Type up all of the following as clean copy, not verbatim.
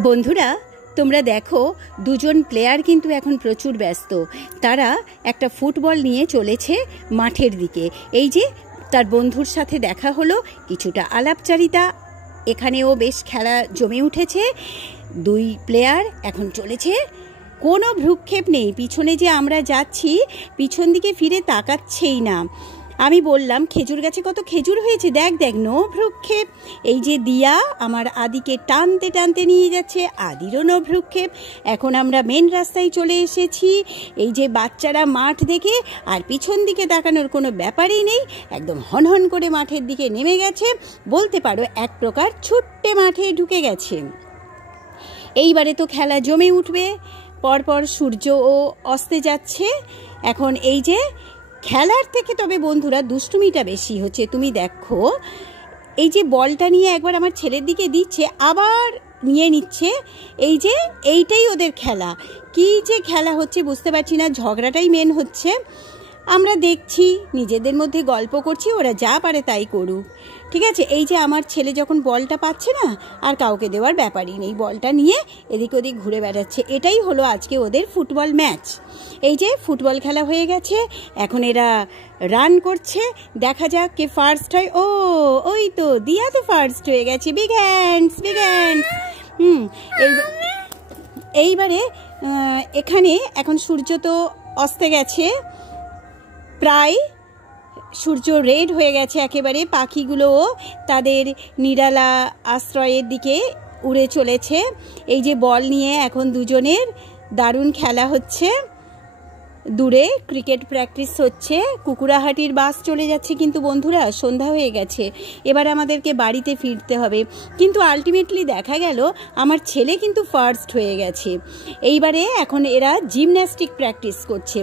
বন্ধুরা তোমরা দেখো দুজন প্লেয়ার কিন্তু এখন প্রচুর ব্যস্ত। তারা একটা ফুটবল নিয়ে চলেছে মাঠের দিকে। এই যে তার বন্ধুর সাথে দেখা হলো, কিছুটা আলাপচারিতা, এখানেও বেশ খেলা জমে উঠেছে। দুই প্লেয়ার এখন চলেছে, কোনো ভ্রুক্ষেপ নেই। পিছনে যে আমরা যাচ্ছি পিছন দিকে ফিরে তাকাচ্ছেই না। আমি বললাম খেজুর গাছে কত খেজুর হয়েছে, দেখ দেখ, নো ভ্রুক্ষেপ। এই যে দিয়া আমার আদিকে টানতে টানতে নিয়ে যাচ্ছে, আদিরও নো ভ্রুক্ষেপ। এখন আমরা মেন রাস্তায় চলে এসেছি। এই যে বাচ্চারা মাঠ দেখে আর পিছন দিকে তাকানোর কোনো ব্যাপারই নেই, একদম হনহন করে মাঠের দিকে নেমে গেছে। বলতে পারো এক প্রকার ছুট্টে মাঠে ঢুকে গেছে। এইবারে তো খেলা জমে উঠবে। পরপর সূর্যও অস্তে যাচ্ছে। এখন এই যে খেলার থেকে তবে বন্ধুরা দুষ্টুমিটা বেশি হচ্ছে। তুমি দেখো এই যে বলটা নিয়ে একবার আমার ছেলের দিকে দিচ্ছে, আবার নিয়ে নিচ্ছে। এই যে এইটাই ওদের খেলা। কি যে খেলা হচ্ছে বুঝতে পারছি না, ঝগড়াটাই মেন হচ্ছে। আমরা দেখছি, নিজেদের মধ্যে গল্প করছি, ওরা যা পারে তাই করুক, ঠিক আছে। এই যে আমার ছেলে যখন বলটা পাচ্ছে না, আর কাউকে দেওয়ার ব্যাপারই নেই, বলটা নিয়ে এদিক ওদিক ঘুরে বেড়াচ্ছে। এটাই হলো আজকে ওদের ফুটবল ম্যাচ। এই যে ফুটবল খেলা হয়ে গেছে, এখন এরা রান করছে। দেখা যাক কে ফার্স্ট হয়। ও ওই তো দিয়া তো ফার্স্ট হয়ে গেছে। Big hands, big hands. এইবারে এখানে এখন সূর্য তো অস্তে গেছে, প্রায় সূর্য রেড হয়ে গেছে একেবারে। পাখিগুলোও তাদের নিরালা আশ্রয়ের দিকে উড়ে চলেছে। এই যে বল নিয়ে এখন দুজনের দারুণ খেলা হচ্ছে। দূরে ক্রিকেট প্র্যাকটিস হচ্ছে। কুকুরাহাটির বাস চলে যাচ্ছে, কিন্তু বন্ধুরা সন্ধ্যা হয়ে গেছে, এবার আমাদেরকে বাড়িতে ফিরতে হবে। কিন্তু আলটিমেটলি দেখা গেল আমার ছেলে কিন্তু ফার্স্ট হয়ে গেছে। এইবারে এখন এরা জিমন্যাস্টিক প্র্যাকটিস করছে,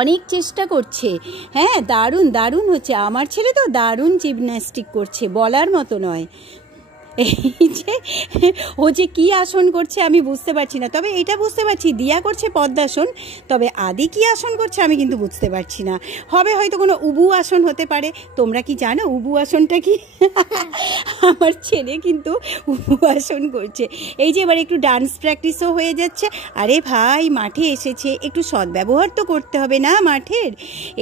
অনেক চেষ্টা করছে। হ্যাঁ, দারুণ দারুণ হচ্ছে। আমার ছেলে তো দারুণ জিমন্যাস্টিক করছে, বলার মতো নয়। এই যে ও যে কি আসন করছে আমি বুঝতে পারছি না, তবে এটা বুঝতে পারছি দিয়া করছে পদ্মাসন, তবে আদি কি আসন করছে আমি কিন্তু বুঝতে পারছি না। হবে হয়তো কোনো উবু আসন হতে পারে। তোমরা কি জানো উবু আসনটা কি? আমার ছেলে কিন্তু উবু আসন করছে। এই যে এবার একটু ডান্স প্র্যাকটিসও হয়ে যাচ্ছে। আরে ভাই, মাঠে এসেছে, একটু সদ্ব্যবহার তো করতে হবে না মাঠের।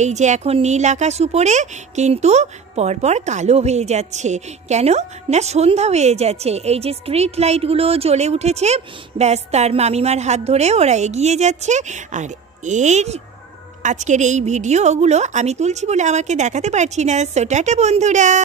এই যে এখন নীল আকাশ উপরে, কিন্তু পরপর কালো হয়ে যাচ্ছে। কেন না, সন্ধ্যা হয়ে যাচ্ছে। এই যে স্ট্রিট লাইটগুলো জ্বলে উঠেছে। ব্যাস, তার মামিমার হাত ধরে ওরা এগিয়ে যাচ্ছে। আর আজকের এই ভিডিওগুলো আমি তুলছি বলে আমাকে দেখাতে পারছি না। সো টাটা বন্ধুরা।